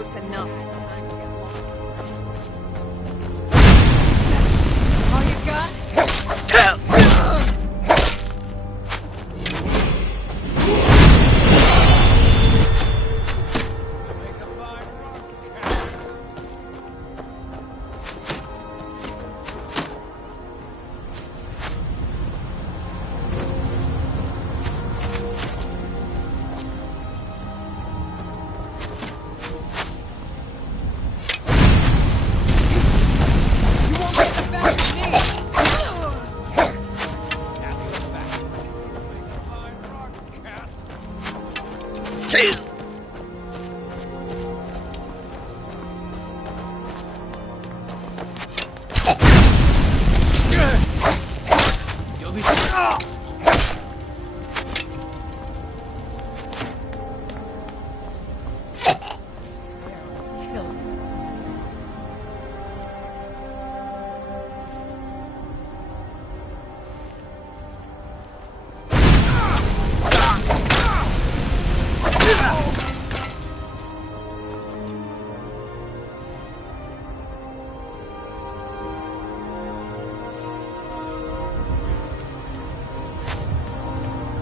close enough. Time to get lost. All you got?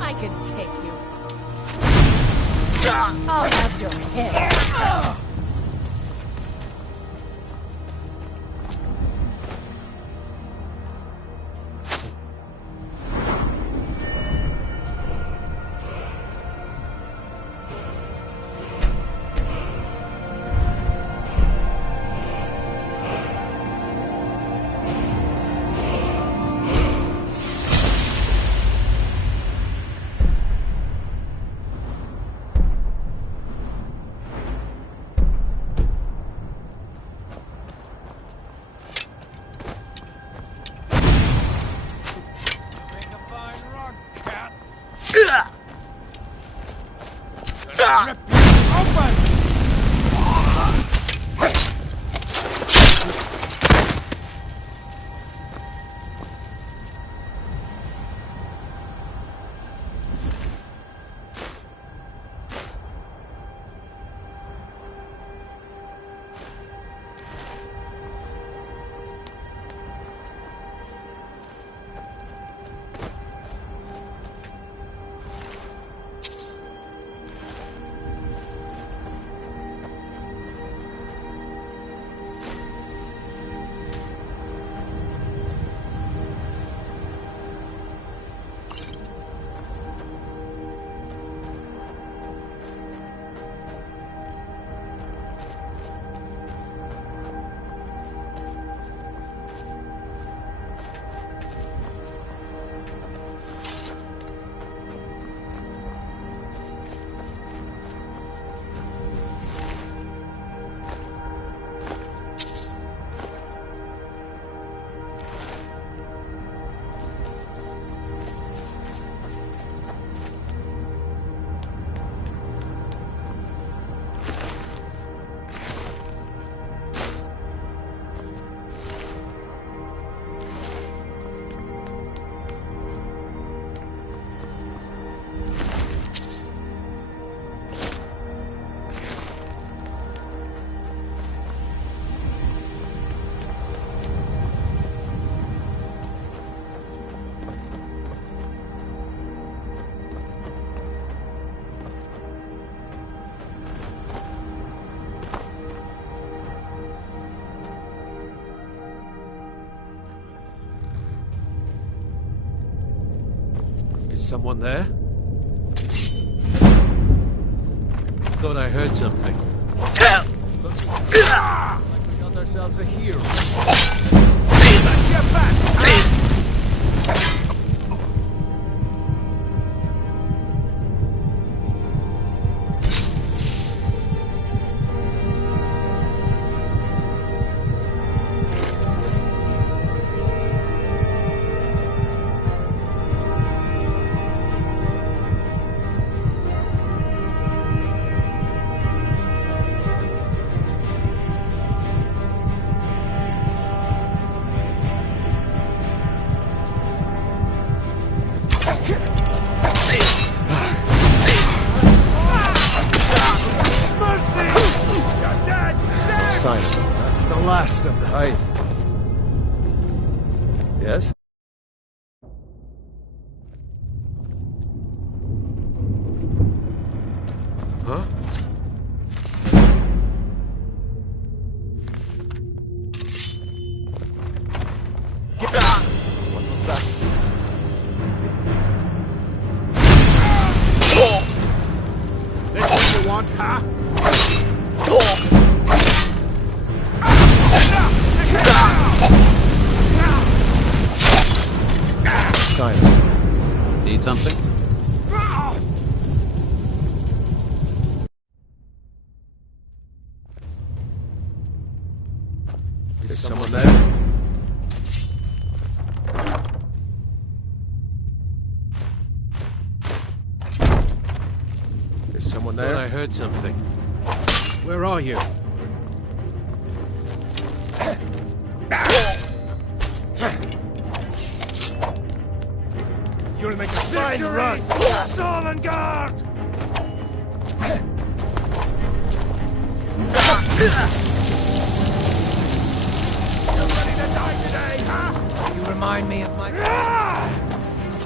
I can take you. I'll have your head. Someone there? Thought I heard something. Like we got ourselves a hero. Get back! silent. That's the last of them. Yes? Huh? What was that? This what you want, huh? Silent. Need something? Is someone there? Is someone there? I heard something. Where are you? You'll make a fine run! Sovngarde! You ready to die today, huh? You remind me of my...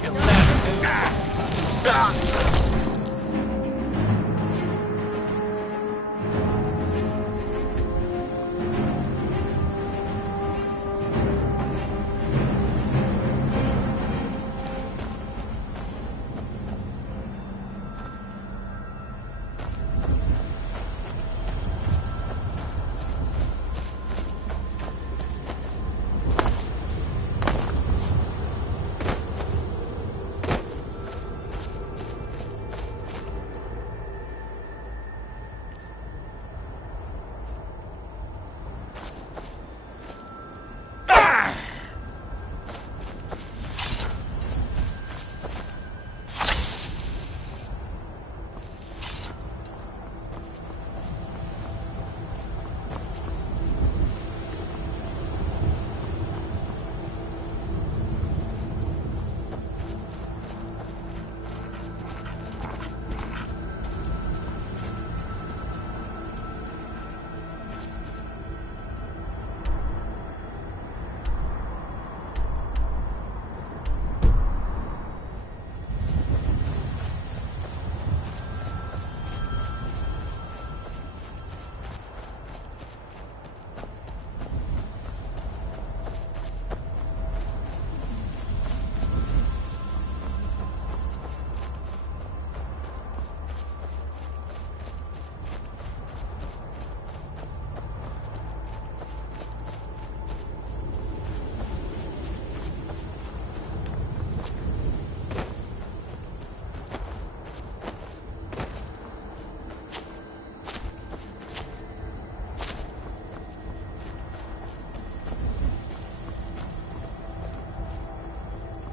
You'll never do.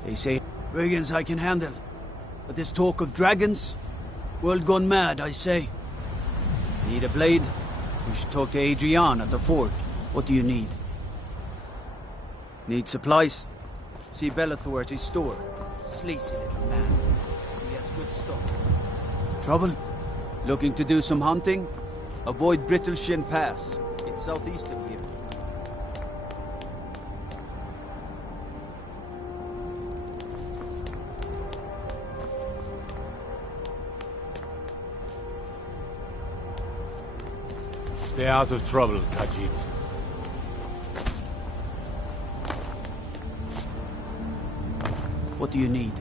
They say brigands I can handle, but this talk of dragons, world gone mad, I say. Need a blade? We should talk to Adrian at the fort. What do you need? Need supplies? See Bellathor at his store. Sleazy little man. He has good stock. Trouble? Looking to do some hunting? Avoid Brittleshin Pass. It's southeast of here. Stay out of trouble, Khajiit. What do you need?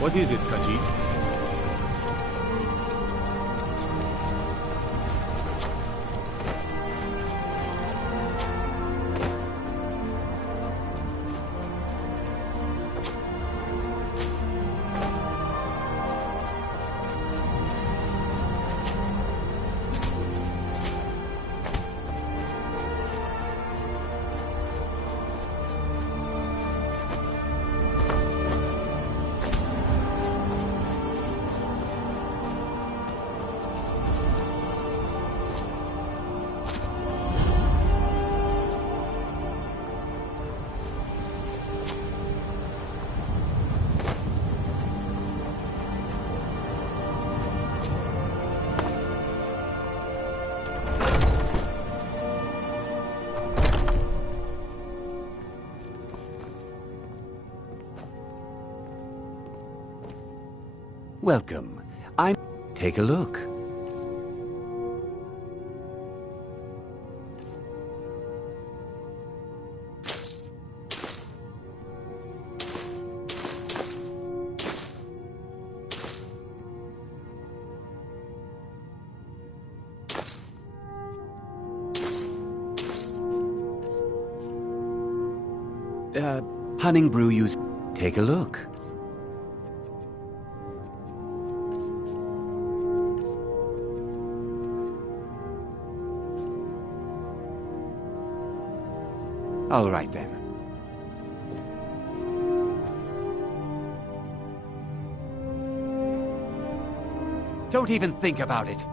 What is it, Khajiit? Welcome. Take a look. Hunting brew use. Take a look. All right, then. Don't even think about it.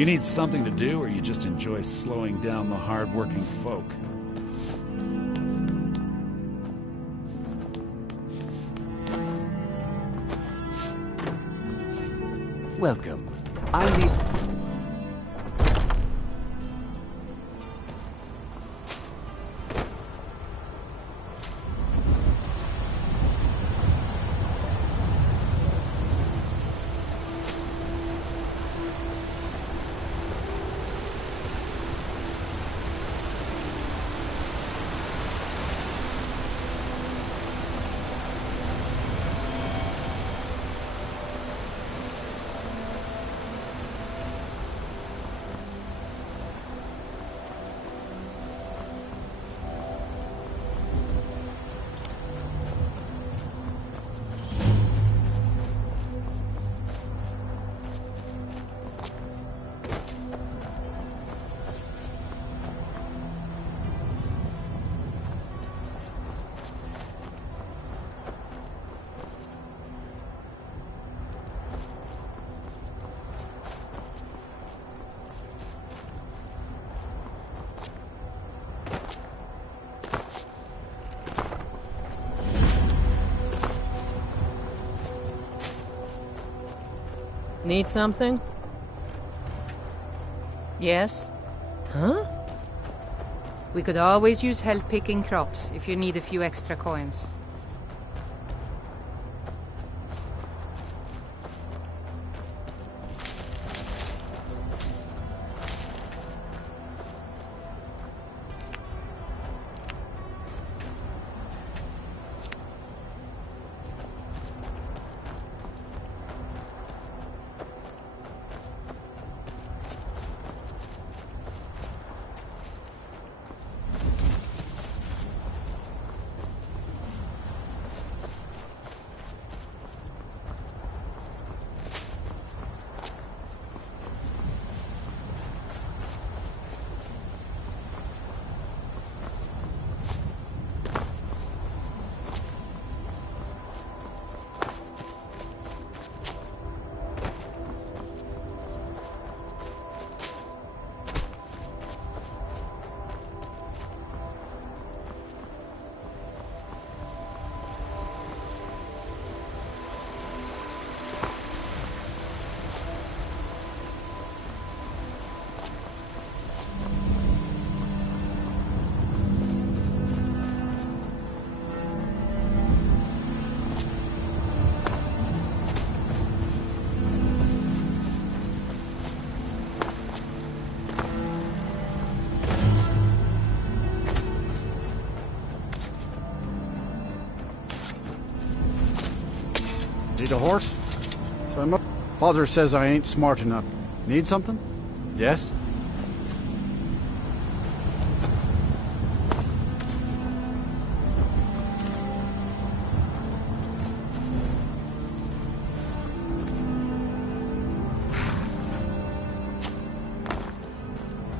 You need something to do, or you just enjoy slowing down the hard-working folk? Welcome. I need... Need something? Yes? Huh? We could always use help picking crops if you need a few extra coins. Need a horse? So my father says I ain't smart enough. Need something? Yes?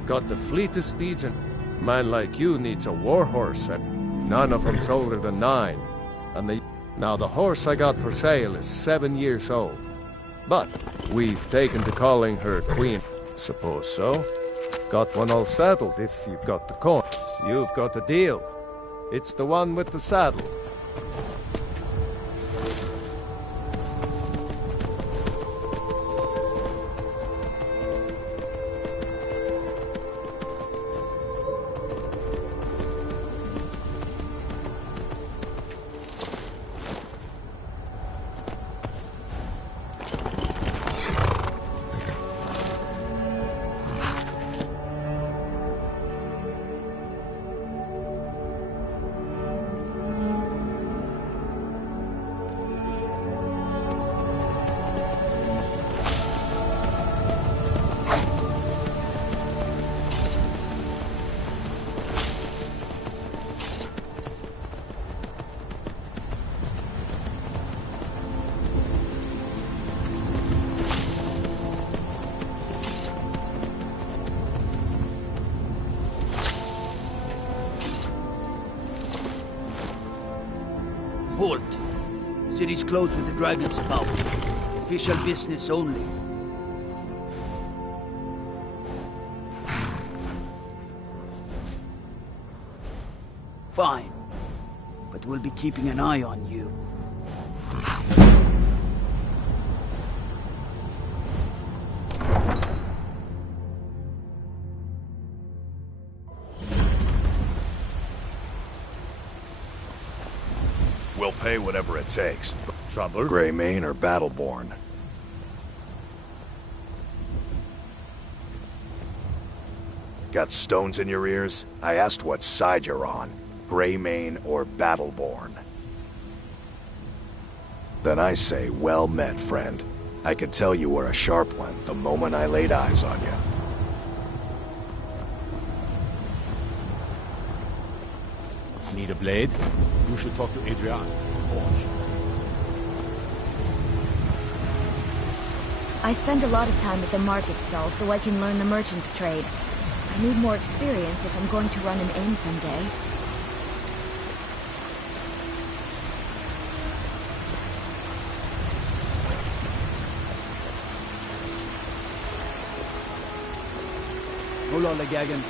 Got the fleetest steeds, and a man like you needs a war horse, and none of them's older than 9. And now the horse I got for sale is 7 years old. But we've taken to calling her queen. Suppose so. Got one all saddled if you've got the coin. You've got a deal. It's the one with the saddle. Halt! City's closed with the dragons about. Official business only. but we'll be keeping an eye on you. We'll pay whatever it takes. Trouble? Greymane or Battleborn? Got stones in your ears? I asked what side you're on. Greymane or Battleborn? Then I say, well met, friend. I could tell you were a sharp one the moment I laid eyes on you. Need a blade? You should talk to Adrian. Forge. I spend a lot of time at the market stall so I can learn the merchant's trade. I need more experience if I'm going to run an inn someday. Hola, Legagan.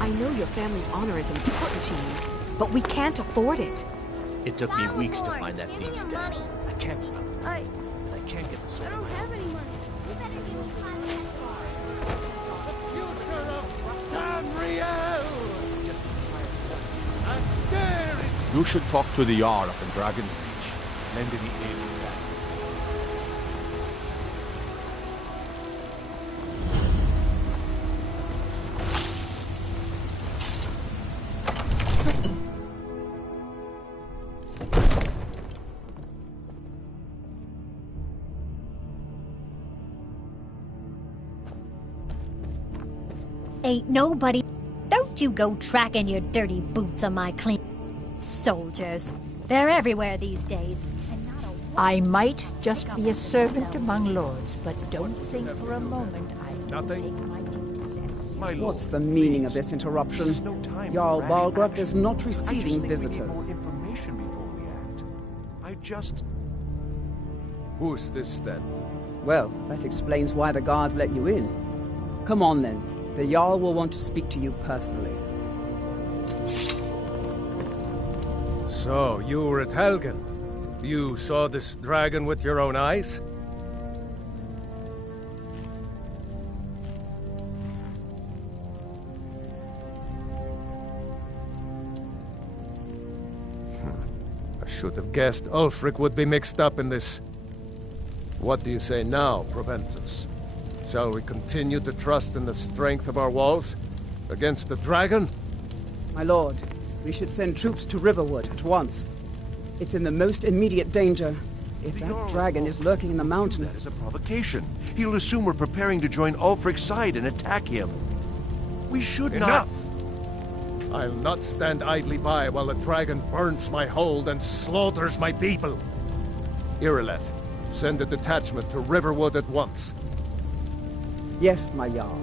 I know your family's honor is important to you, but we can't afford it. It took me weeks to find that thief's den. money. I can't stop it. I can't get the sword. I don't have any money. You better give me You should talk to the Jarl up in Dragon's Reach. Lend any aid to that. Ain't nobody. Don't you go tracking your dirty boots on my clean soldiers. They're everywhere these days. I might just be a servant among lords, but don't think for a moment I'm Nothing. What's the meaning of this interruption? Jarl Balgruck is not receiving visitors. Information before we act. I just... Who's this then? Well, that explains why the guards let you in. Come on then. The Jarl will want to speak to you personally. So, you were at Helgen. You saw this dragon with your own eyes? I should have guessed Ulfric would be mixed up in this. What do you say now, Proventus? Shall we continue to trust in the strength of our walls against the dragon? My lord, we should send troops to Riverwood at once. It's in the most immediate danger. If that dragon is lurking in the mountains... That is a provocation. He'll assume we're preparing to join Ulfric's side and attack him. We should Enough! I'll not stand idly by while the dragon burns my hold and slaughters my people. Irileth, send a detachment to Riverwood at once. Yes, my Jarl.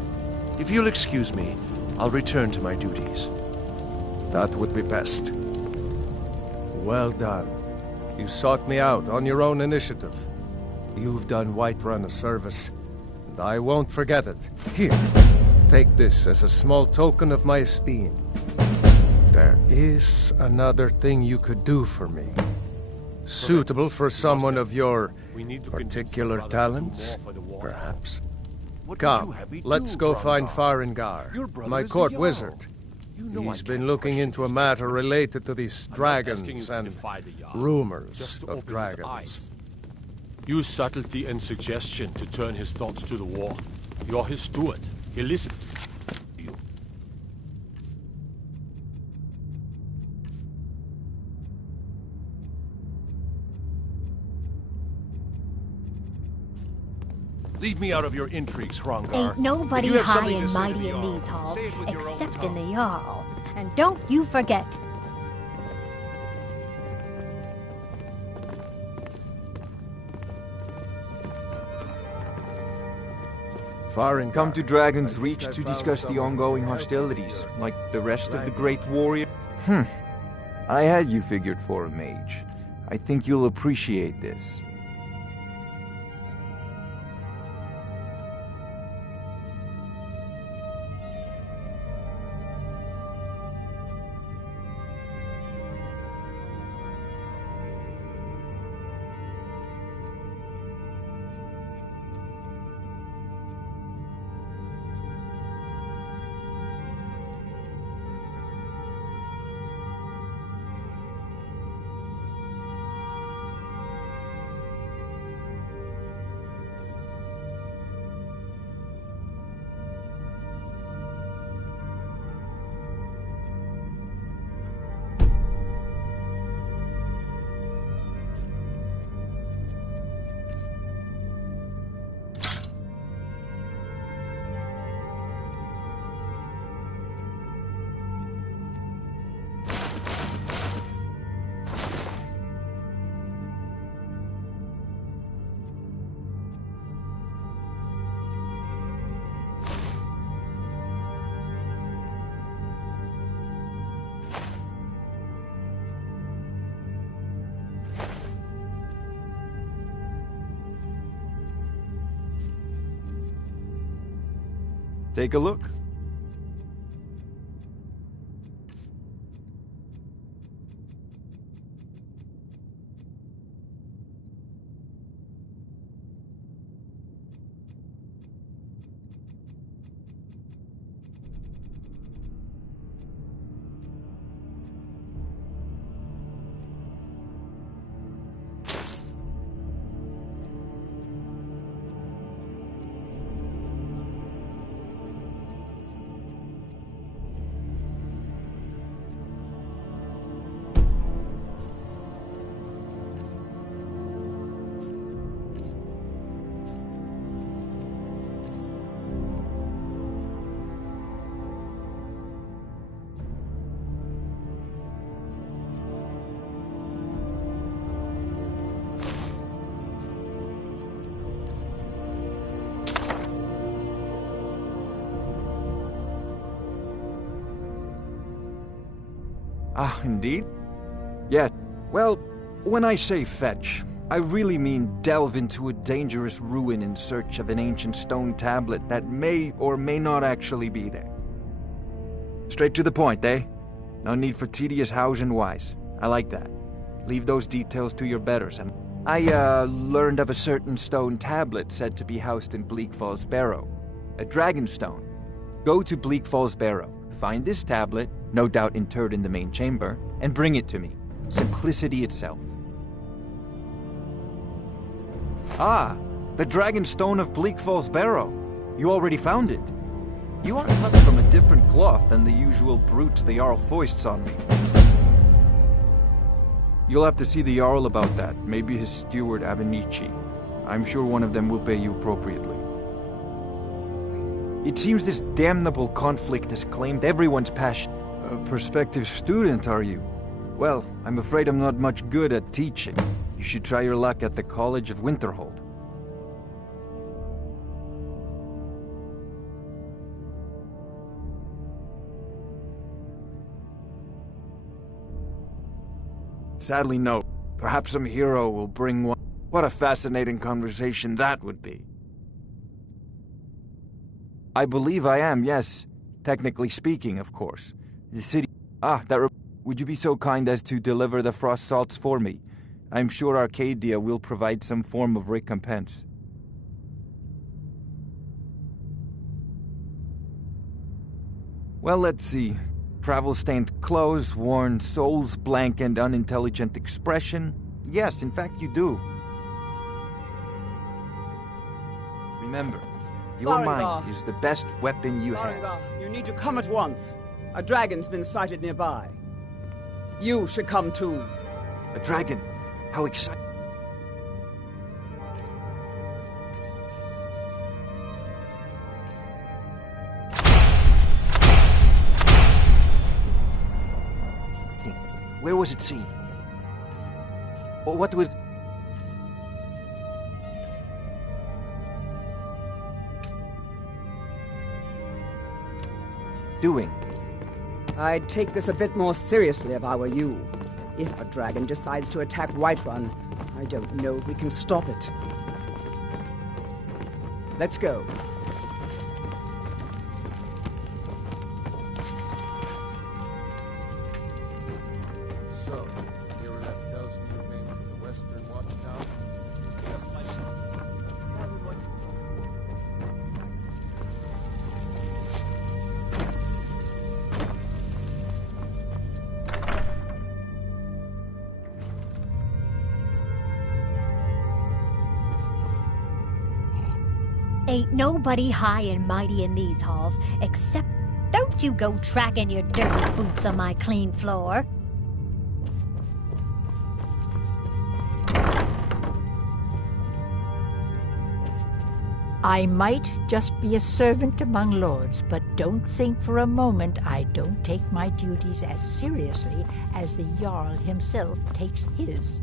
If you'll excuse me, I'll return to my duties. That would be best. Well done. You sought me out on your own initiative. You've done Whiterun a service, and I won't forget it. Here, take this as a small token of my esteem. There is another thing you could do for me. Suitable for someone of your particular talents, perhaps. Come, let's go find Farengar, my court wizard. He's been looking into a matter related to these dragons and rumors of dragons. Use subtlety and suggestion to turn his thoughts to the war. You're his steward. He'll listen to you. Leave me out of your intrigues, Hrongar. Ain't nobody high and mighty in these halls, except in the Jarl. And don't you forget. Farengar. Come to Dragon's Reach to discuss the ongoing hostilities, like the rest of the Great Warrior. I had you figured for a mage. I think you'll appreciate this. Take a look. Ah, indeed? Yeah, well, when I say fetch, I really mean delve into a dangerous ruin in search of an ancient stone tablet that may or may not actually be there. Straight to the point, eh? No need for tedious hows and whys. I like that. Leave those details to your betters. I learned of a certain stone tablet said to be housed in Bleak Falls Barrow. A dragon stone. Go to Bleak Falls Barrow. Find this tablet, no doubt interred in the main chamber, and bring it to me. Simplicity itself. Ah, the Dragon Stone of Bleak Falls Barrow. You already found it. You are cut from a different cloth than the usual brutes the Jarl foists on me. You'll have to see the Jarl about that, maybe his steward Avenici. I'm sure one of them will pay you appropriately. It seems this damnable conflict has claimed everyone's passion. A prospective student, are you? Well, I'm afraid I'm not much good at teaching. You should try your luck at the College of Winterhold. Sadly, no. Perhaps some hero will bring one. What a fascinating conversation that would be. I believe I am, yes. Technically speaking, of course. The city... would you be so kind as to deliver the frost salts for me? I'm sure Arcadia will provide some form of recompense. Well, let's see. Travel-stained clothes, worn soles, blank and unintelligent expression. Yes, in fact, you do. Remember, your mind is the best weapon you have. You need to come at once. A dragon's been sighted nearby. You should come too. A dragon? How exciting. Where was it seen? Or what was... doing? I'd take this a bit more seriously if I were you. If a dragon decides to attack Whiterun, I don't know if we can stop it. Let's go. So, Irelef tells me you came from the Western Watchtower? Yes, my son. Ain't nobody high and mighty in these halls, except... Don't you go tracking your dirty boots on my clean floor. I might just be a servant among lords, but don't think for a moment I don't take my duties as seriously as the Jarl himself takes his.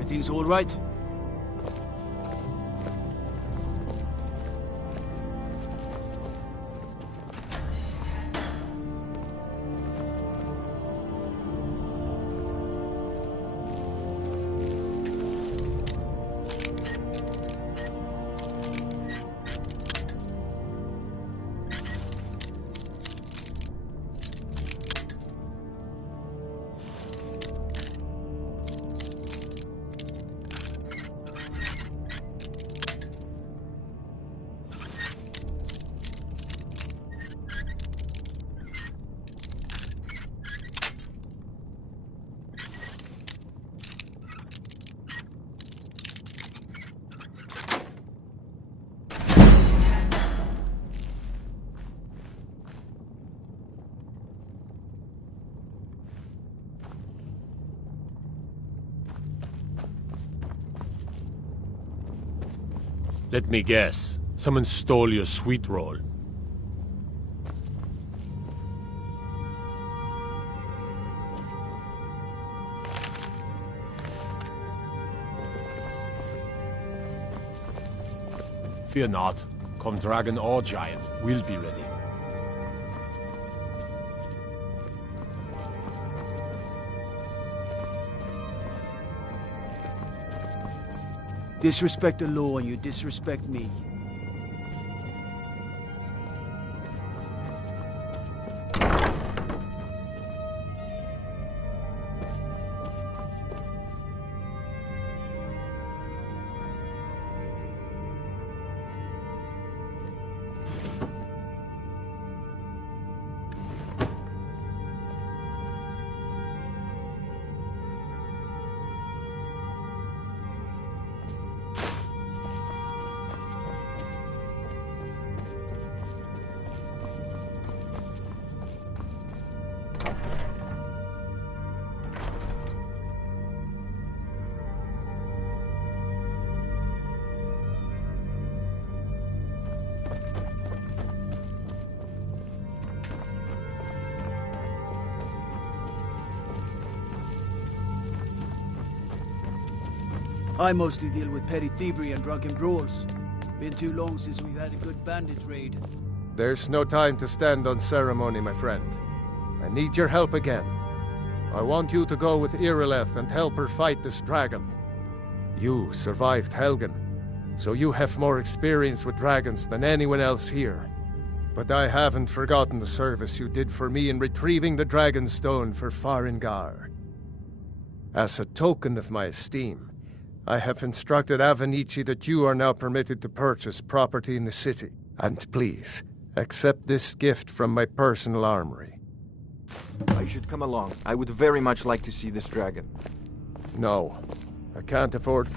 Everything's all right? Let me guess. Someone stole your sweet roll. Fear not. Come dragon or giant, we'll be ready. Disrespect the law and you disrespect me. I mostly deal with petty thievery and drunken brawls. Been too long since we've had a good bandit raid. There's no time to stand on ceremony, my friend. I need your help again. I want you to go with Irileth and help her fight this dragon. You survived Helgen, so you have more experience with dragons than anyone else here. But I haven't forgotten the service you did for me in retrieving the dragon stone for Farengar. As a token of my esteem, I have instructed Avenici that you are now permitted to purchase property in the city. And please, accept this gift from my personal armory. I should come along. I would very much like to see this dragon. No, I can't afford...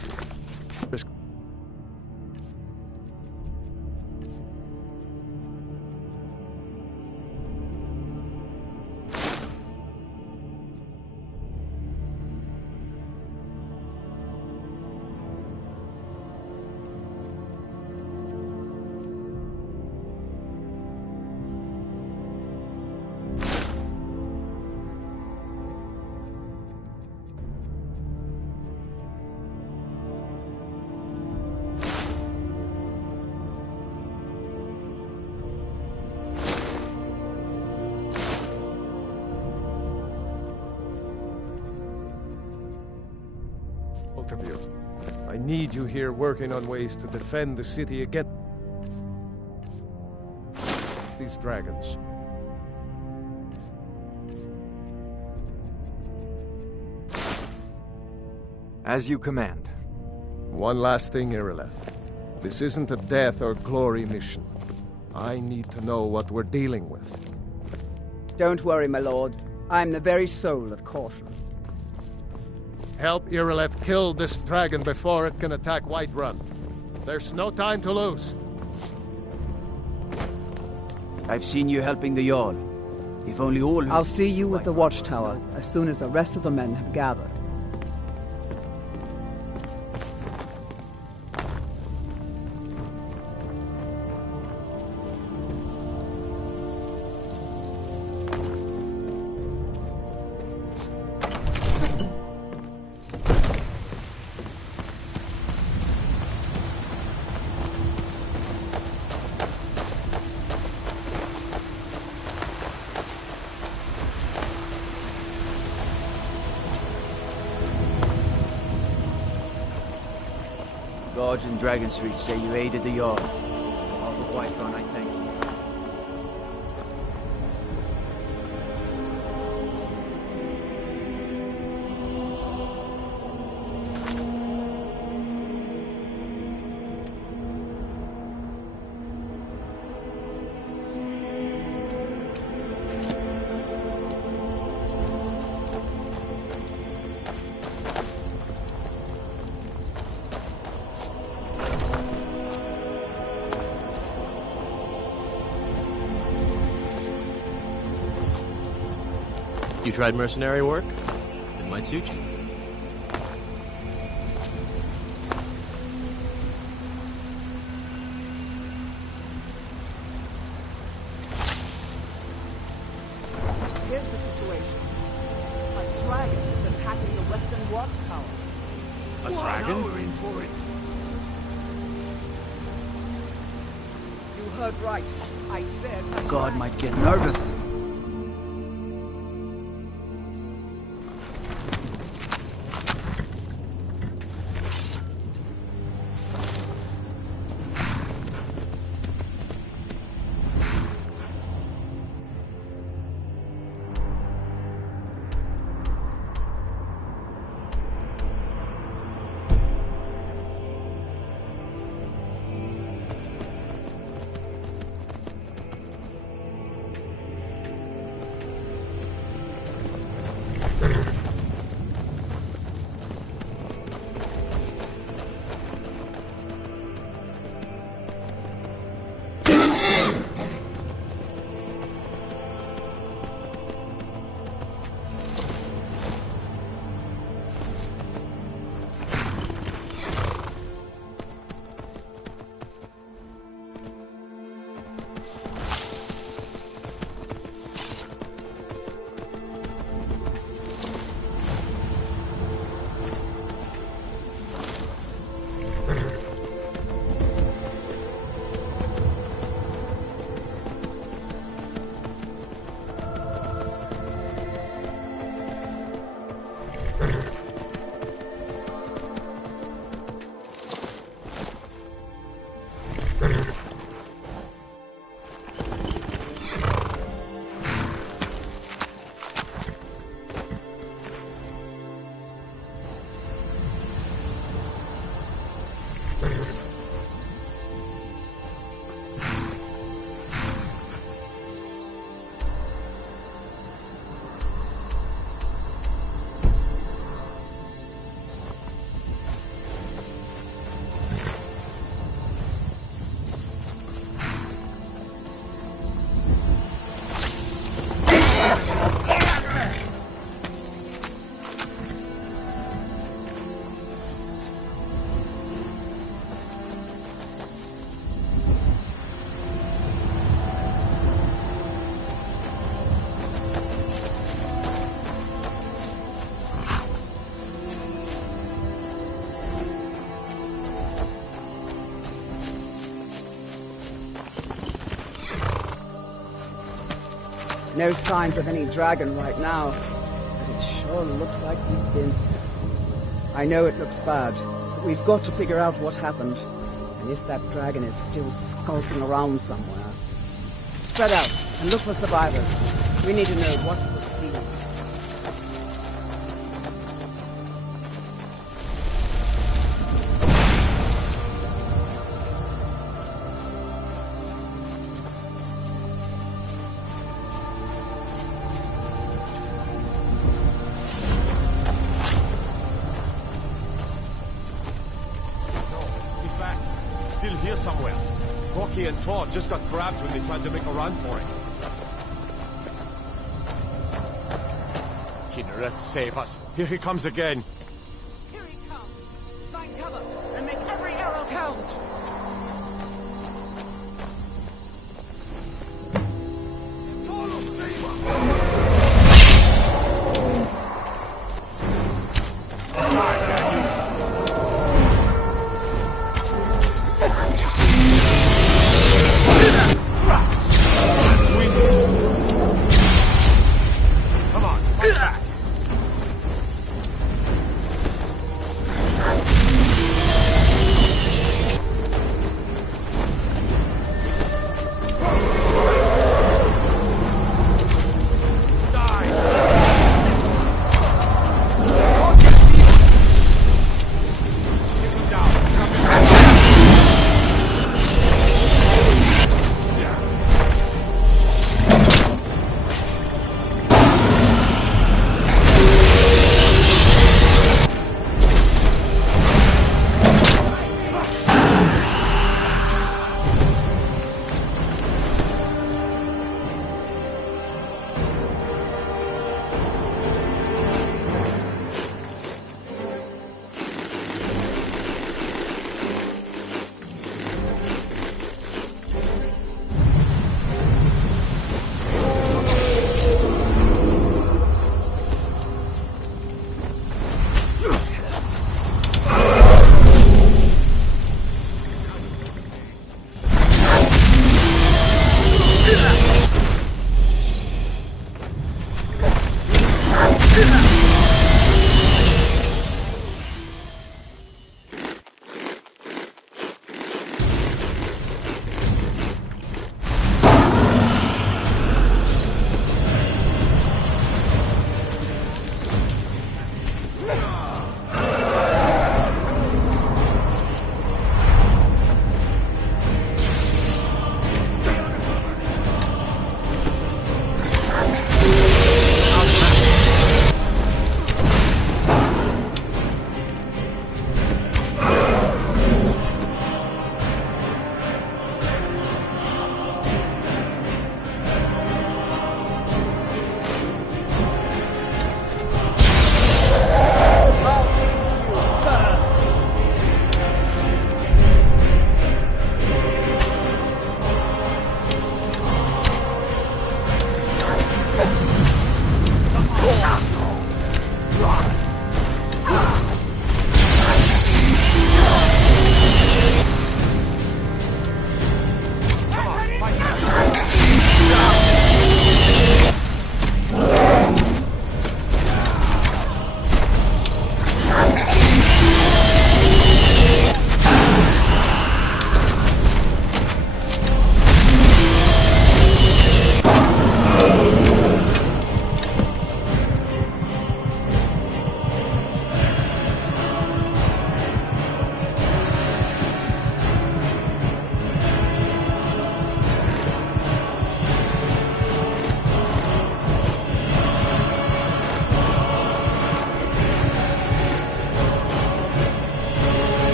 of you. I need you here working on ways to defend the city against these dragons. As you command. One last thing, Irileth. This isn't a death or glory mission. I need to know what we're dealing with. Don't worry, my lord. I'm the very soul of caution. Help Irileth kill this dragon before it can attack Whiterun. There's no time to lose. I've seen you helping the Jarl. If only all... I'll see you at the watchtower as soon as the rest of the men have gathered. guards in Dragon Street say you aided the Jarl. All the Whiterun, I thank you. You tried mercenary work? It might suit you. Here's the situation. A dragon is attacking the western watchtower. A dragon? We're in for it. You heard right. I said a God dragon. might get nervous. No signs of any dragon right now, but it sure looks like he's been. I know it looks bad, but we've got to figure out what happened, and if that dragon is still skulking around somewhere. Spread out and look for survivors. We need to know what was feeling. Still here somewhere. Rocky and Todd just got grabbed when they tried to make a run for it. Kinneret, save us. Here he comes again. Here he comes. Find cover and make every arrow count.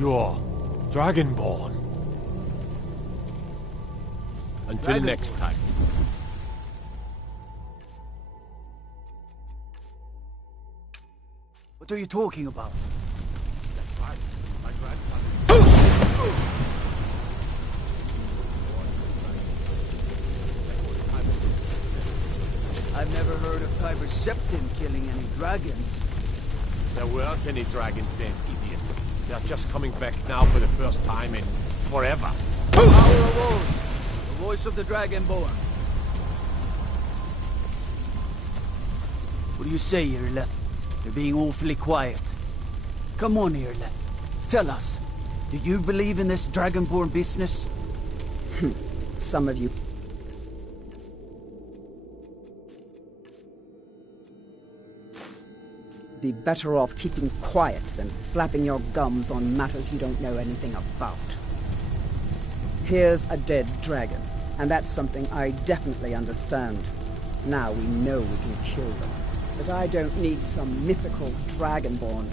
You're Dragonborn. Until next time. What are you talking about? I've never heard of Tiber Septim killing any dragons. There weren't any dragons then, idiot. They're just coming back now for the first time in forever. Power of old. The voice of the Dragonborn. What do you say, Irleth? You're being awfully quiet. Come on, Irleth. Tell us. Do you believe in this Dragonborn business? Some of you. Be better off keeping quiet than flapping your gums on matters you don't know anything about. Here's a dead dragon, and that's something I definitely understand. Now we know we can kill them. But I don't need some mythical dragonborn.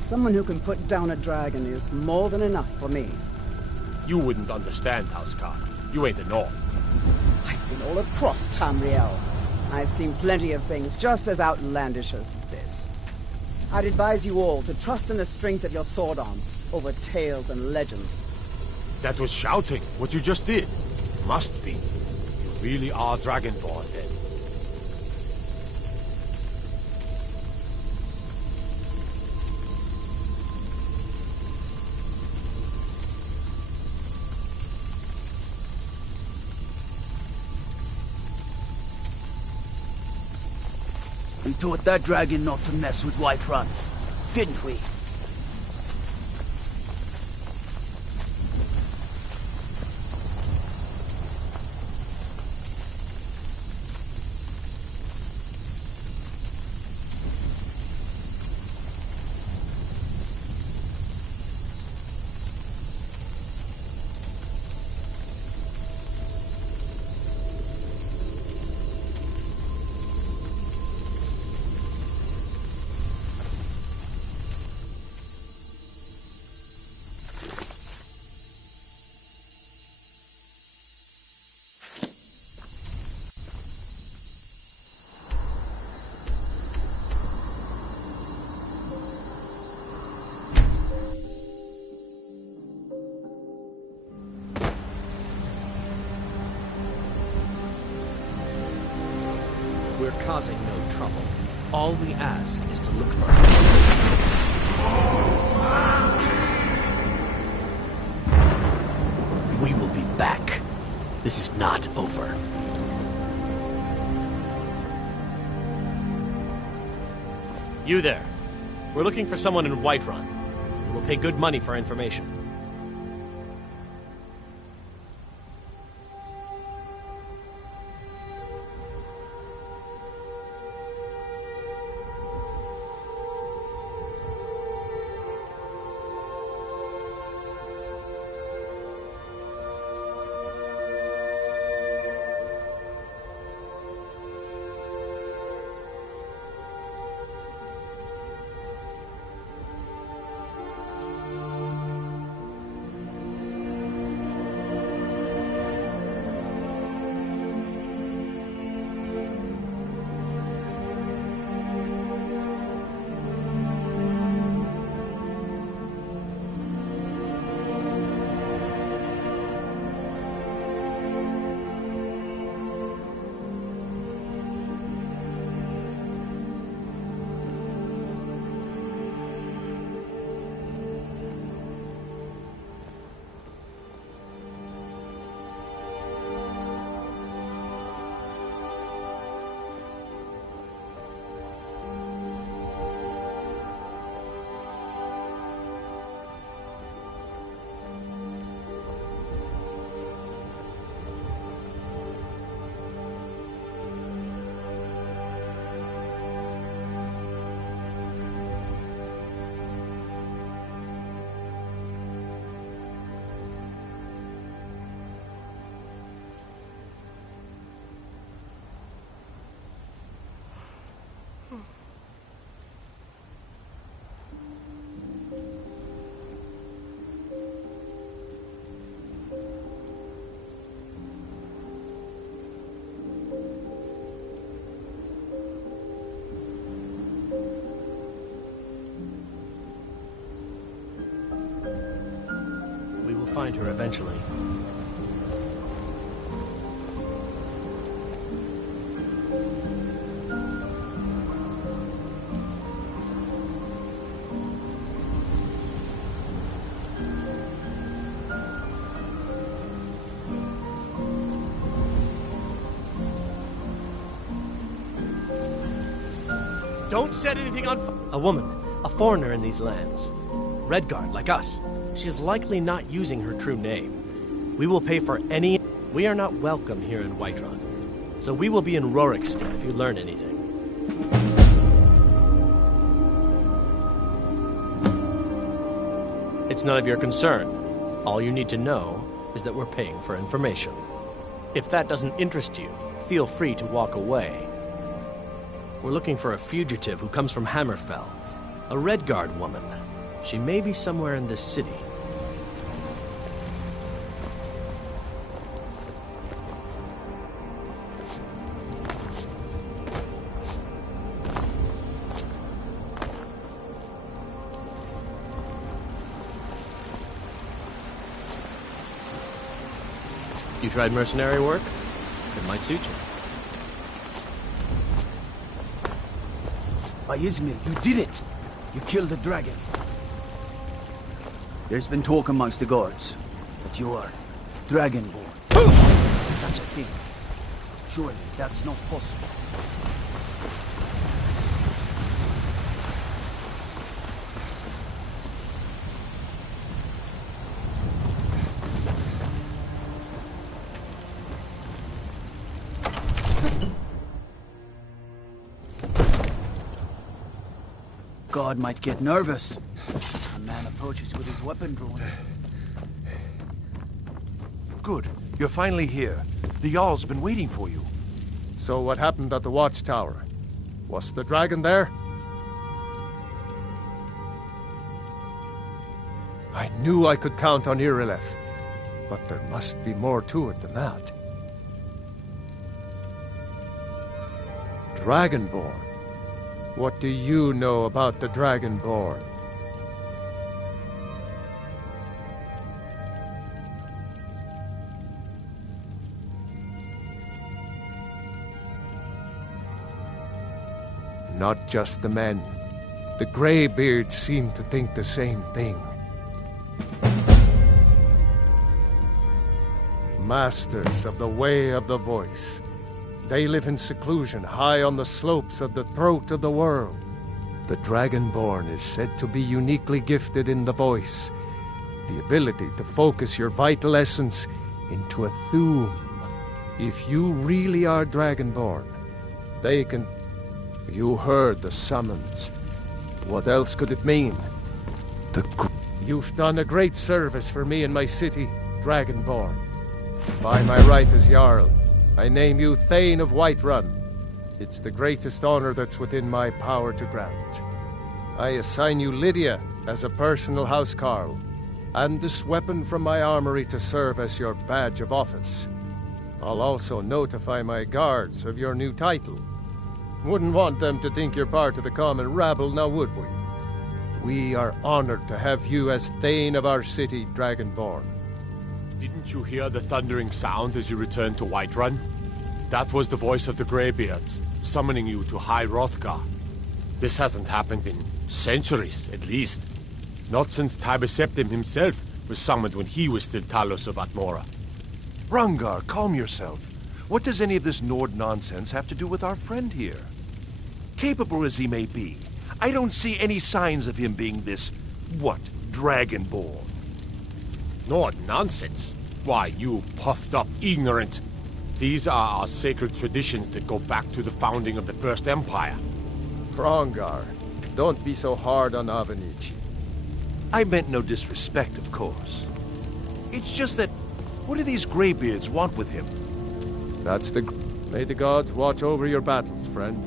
Someone who can put down a dragon is more than enough for me. You wouldn't understand, Housecarl. You ain't a North. I've been all across Tamriel. I've seen plenty of things just as outlandish as this. I'd advise you all to trust in the strength of your sword arm over tales and legends. That was shouting, what you just did. Must be. You really are Dragonborn, then. We taught that dragon not to mess with Whiterun, didn't we? We're causing no trouble. All we ask is to look for We will be back. This is not over. You there. We're looking for someone in Whiterun. We'll pay good money for information. find her eventually. Don't set anything on fire. A woman, a foreigner in these lands. Redguard, like us. She is likely not using her true name. We will pay for any... We are not welcome here in Whiterun. So we will be in Rorikstead if you learn anything. It's none of your concern. All you need to know is that we're paying for information. If that doesn't interest you, feel free to walk away. We're looking for a fugitive who comes from Hammerfell. A Redguard woman. She may be somewhere in this city. You tried mercenary work? It might suit you. By Izmir, you did it! You killed the dragon. There's been talk amongst the guards that you are dragonborn. Such a thing. Surely that's not possible. God might get nervous. A man approaches with his weapon drawn. Good. You're finally here. The Jarl's been waiting for you. So what happened at the watchtower? Was the dragon there? I knew I could count on Irileth, but there must be more to it than that. Dragonborn? What do you know about the Dragonborn? Not just the men. The Greybeards seem to think the same thing. Masters of the Way of the Voice. They live in seclusion, high on the slopes of the throat of the world. The Dragonborn is said to be uniquely gifted in the voice, the ability to focus your vital essence into a Thuum. If you really are Dragonborn, they can... You heard the summons. What else could it mean? You've done a great service for me and my city, Dragonborn. By my right as Jarl, I name you Thane of Whiterun. It's the greatest honor that's within my power to grant. I assign you Lydia as a personal housecarl, and this weapon from my armory to serve as your badge of office. I'll also notify my guards of your new title. Wouldn't want them to think you're part of the common rabble, now would we? We are honored to have you as Thane of our city, Dragonborn. Didn't you hear the thundering sound as you returned to Whiterun? That was the voice of the Greybeards, summoning you to High Hrothgar. This hasn't happened in centuries, at least. Not since Tiber Septim himself was summoned when he was still Talos of Atmora. Rungar, calm yourself. What does any of this Nord nonsense have to do with our friend here? Capable as he may be, I don't see any signs of him being this, Dragonborn. Nord nonsense? Why, you puffed up ignorant. These are our sacred traditions that go back to the founding of the First Empire. Hrongar, don't be so hard on Avenici. I meant no disrespect, of course. It's just that, what do these Greybeards want with him? That's the... May the gods watch over your battles, friend.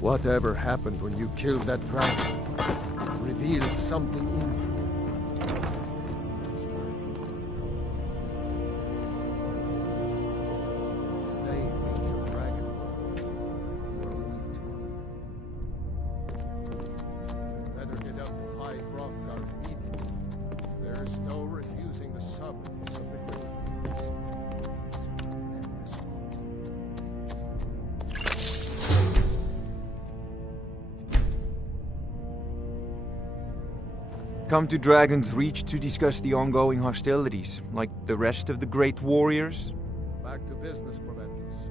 Whatever happened when you killed that dragon revealed something in you. Come to Dragon's Reach to discuss the ongoing hostilities, like the rest of the great warriors? Back to business, Proventus.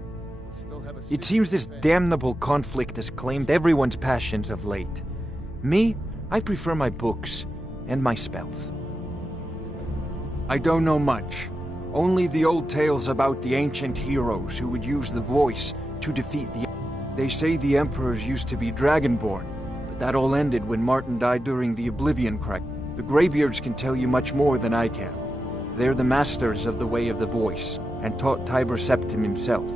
We still have a It seems this damnable conflict has claimed everyone's passions of late. Me, I prefer my books and my spells. I don't know much. Only the old tales about the ancient heroes who would use the voice to defeat the... They say the emperors used to be dragonborn, but that all ended when Martin died during the Oblivion Crack. The Greybeards can tell you much more than I can. They're the masters of the way of the voice, and taught Tiber Septim himself.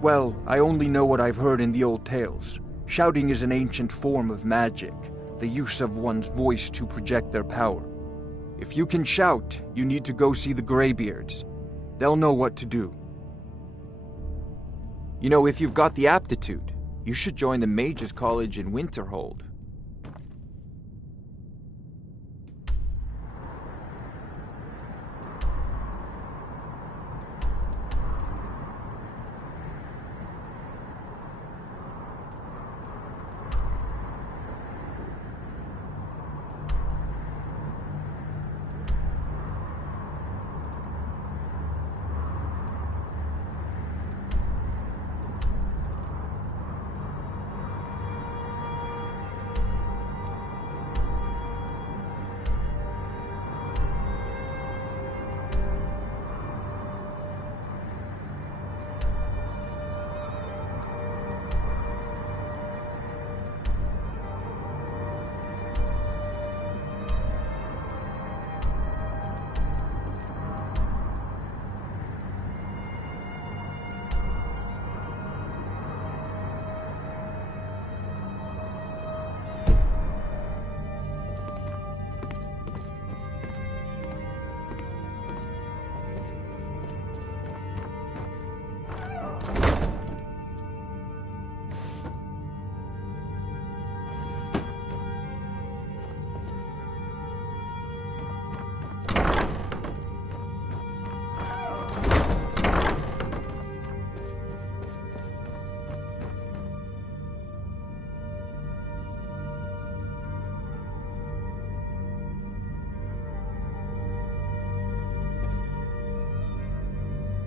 Well, I only know what I've heard in the old tales. Shouting is an ancient form of magic, the use of one's voice to project their power. If you can shout, you need to go see the Greybeards. They'll know what to do. You know, if you've got the aptitude, you should join the Mages College in Winterhold.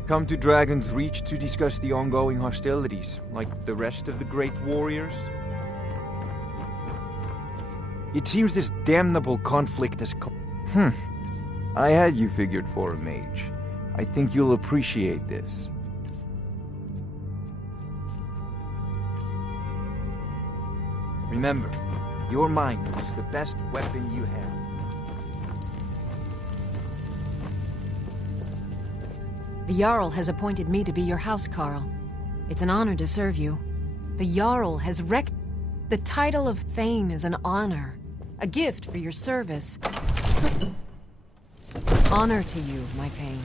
Come to Dragon's Reach to discuss the ongoing hostilities, like the rest of the great warriors? It seems this damnable conflict has... I had you figured for a mage. I think you'll appreciate this. Remember, your mind is the best weapon you have. The Jarl has appointed me to be your housecarl. It's an honor to serve you. The Jarl has The title of Thane is an honor, a gift for your service. Honor to you, my Thane.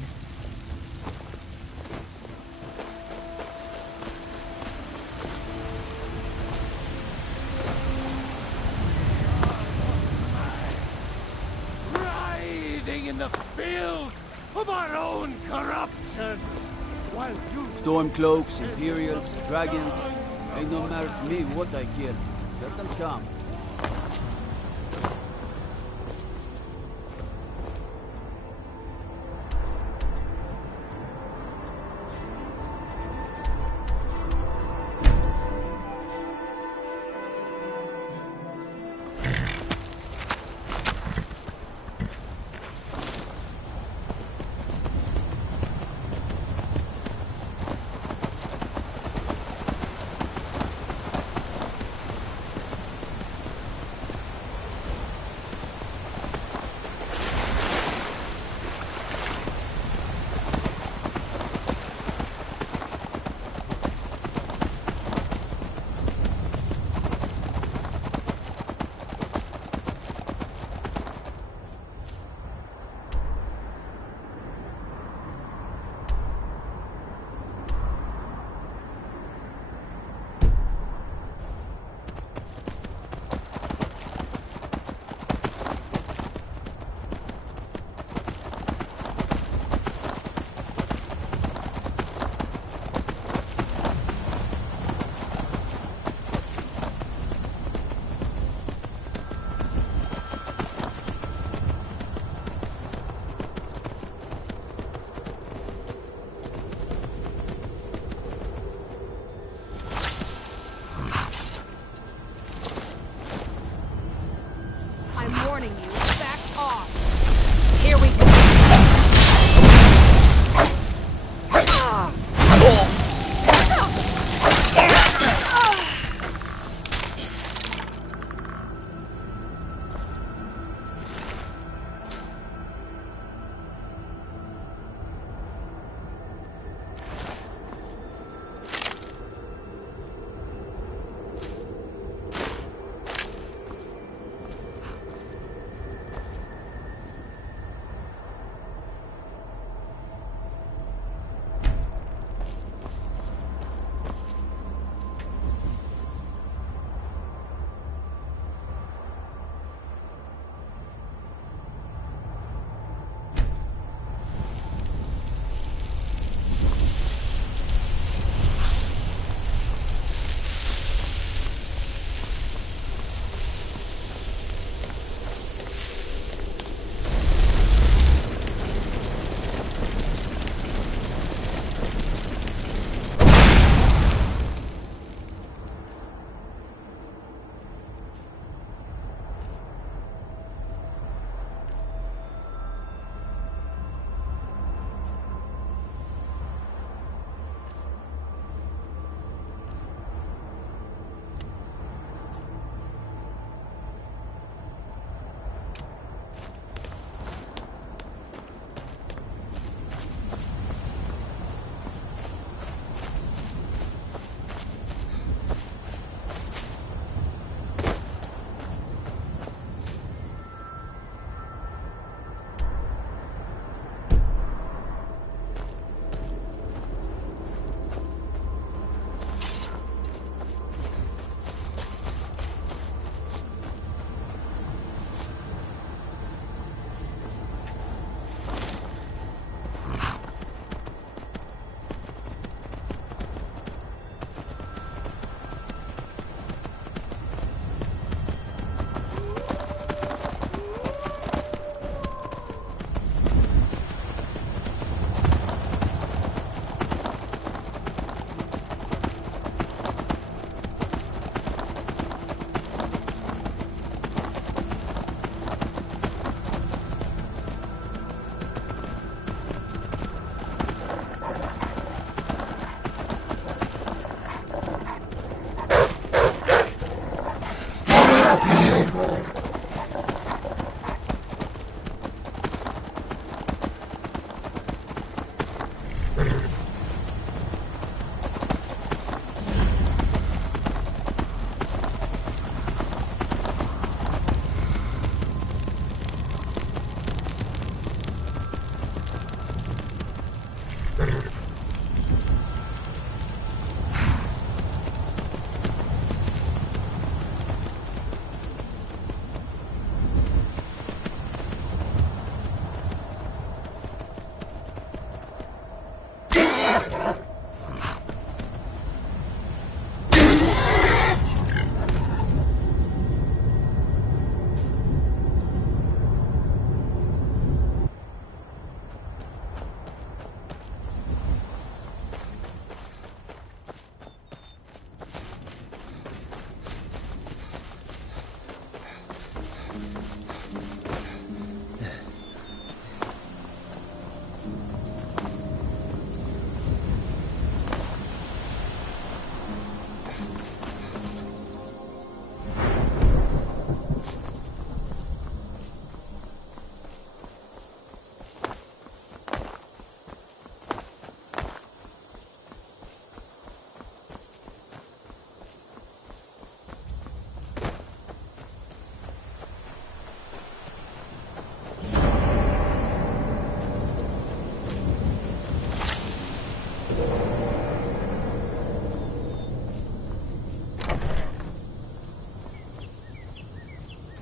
Riding in the field of our own corruption. While you... Stormcloaks, Imperials, dragons. Ain't no matter to me what I kill. Let them come.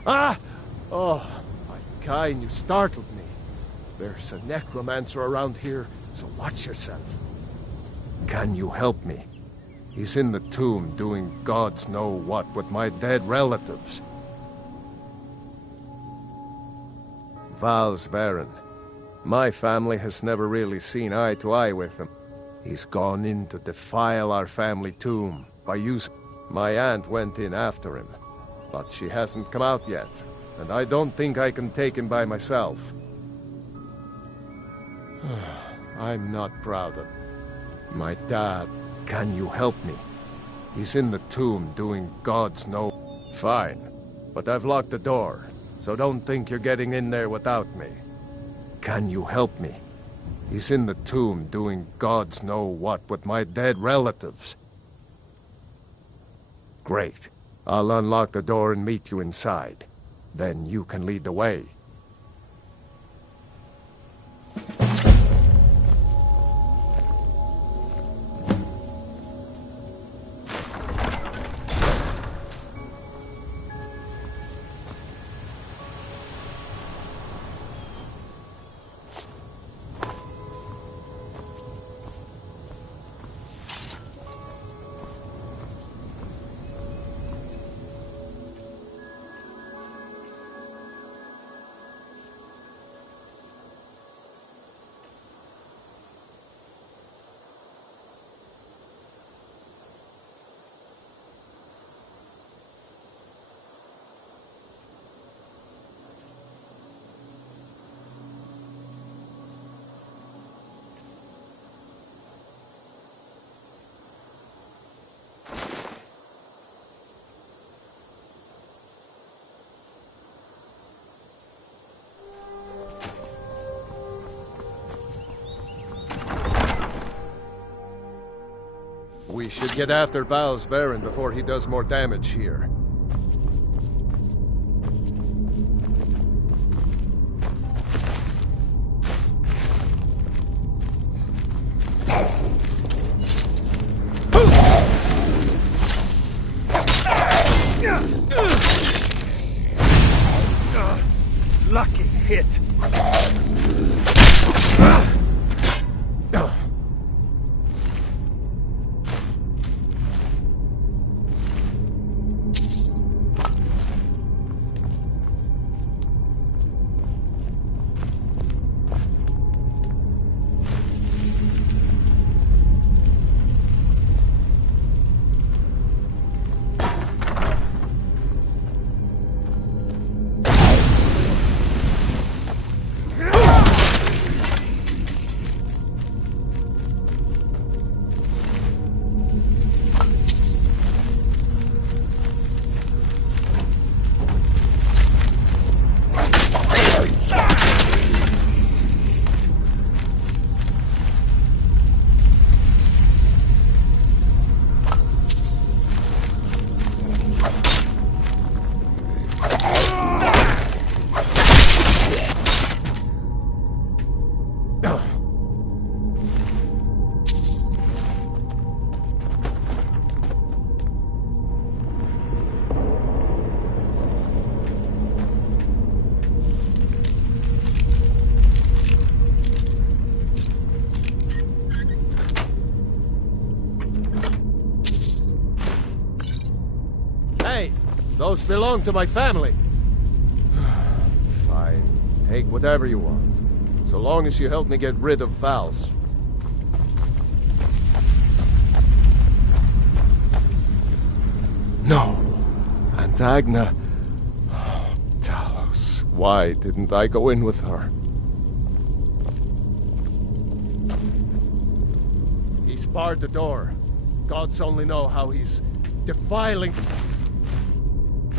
Ah! Oh, my kind, you startled me. There's a necromancer around here, so watch yourself. Can you help me? He's in the tomb doing gods know what with my dead relatives. Val's Baron. My family has never really seen eye to eye with him. He's gone in to defile our family tomb by using... My aunt went in after him, but she hasn't come out yet, and I don't think I can take him by myself. I'm not proud of him. My dad, can you help me? He's in the tomb doing gods know... Fine, but I've locked the door, so don't think you're getting in there without me. Can you help me? He's in the tomb doing gods know what with my dead relatives. Great. I'll unlock the door and meet you inside. Then you can lead the way. We should get after Val's Baron before he does more damage here. Lucky hit. Those belong to my family. Fine. Take whatever you want. So long as you help me get rid of Val's. No. And Agna... Talos. Why didn't I go in with her? He's barred the door. Gods only know how he's defiling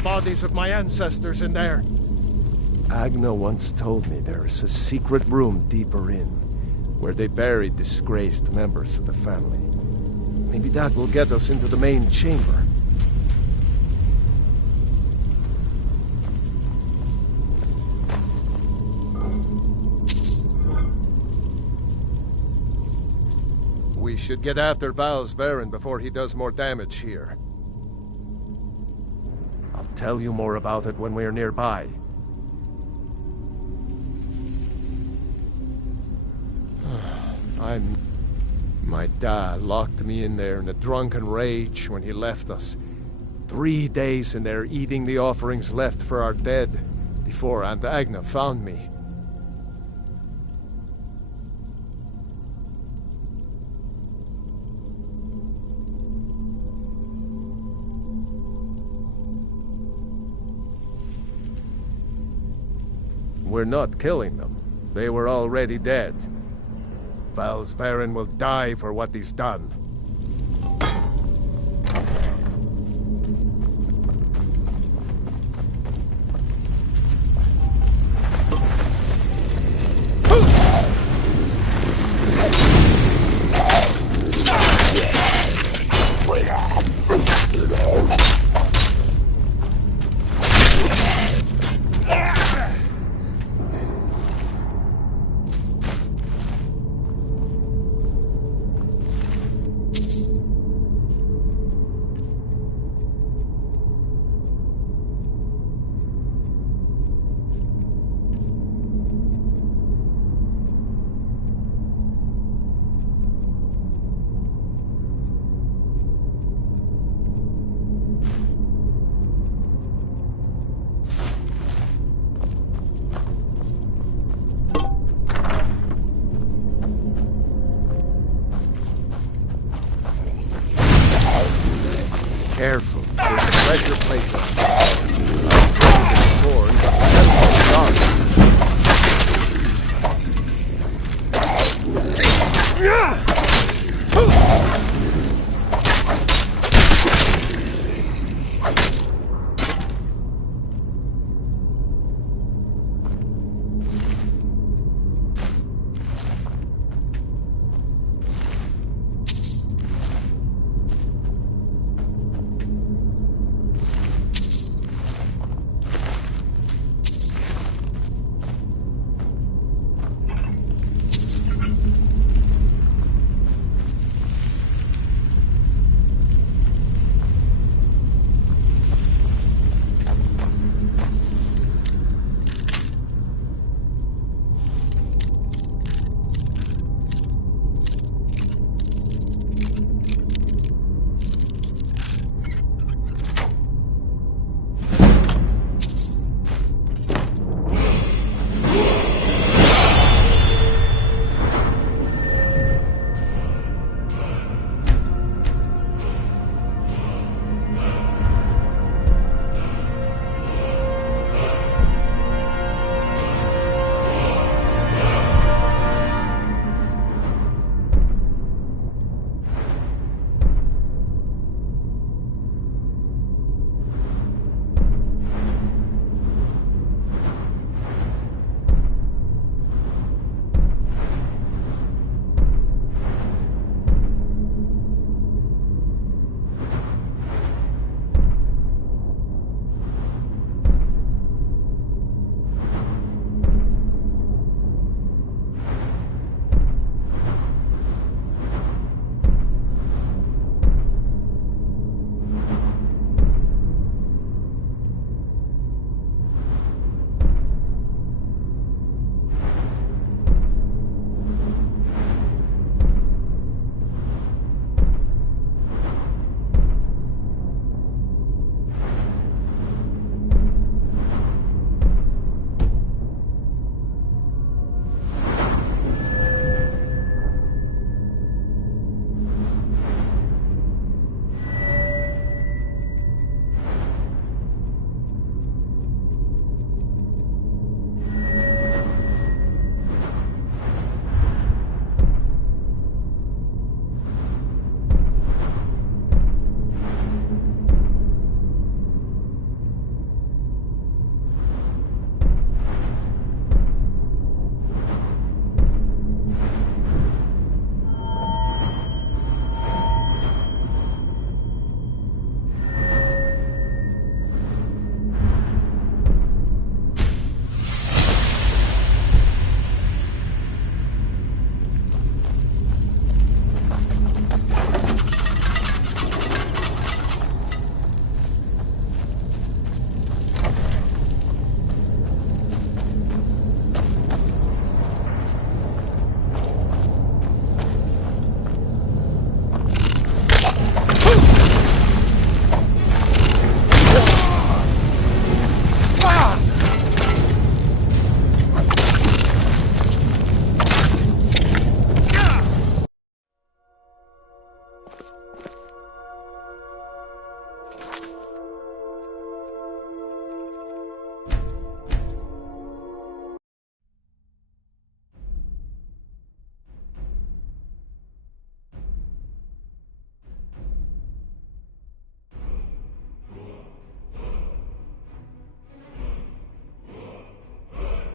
bodies of my ancestors in there. Agna once told me there is a secret room deeper in, where they bury disgraced members of the family. Maybe that will get us into the main chamber. We We should get after Val's Baron before he does more damage here. I'll tell you more about it when we're nearby. My dad locked me in there in a drunken rage when he left us. 3 days in there eating the offerings left for our dead before Aunt Agna found me. We're not killing them. They were already dead. Val's Baron will die for what he's done. Careful, there's a treasure plate.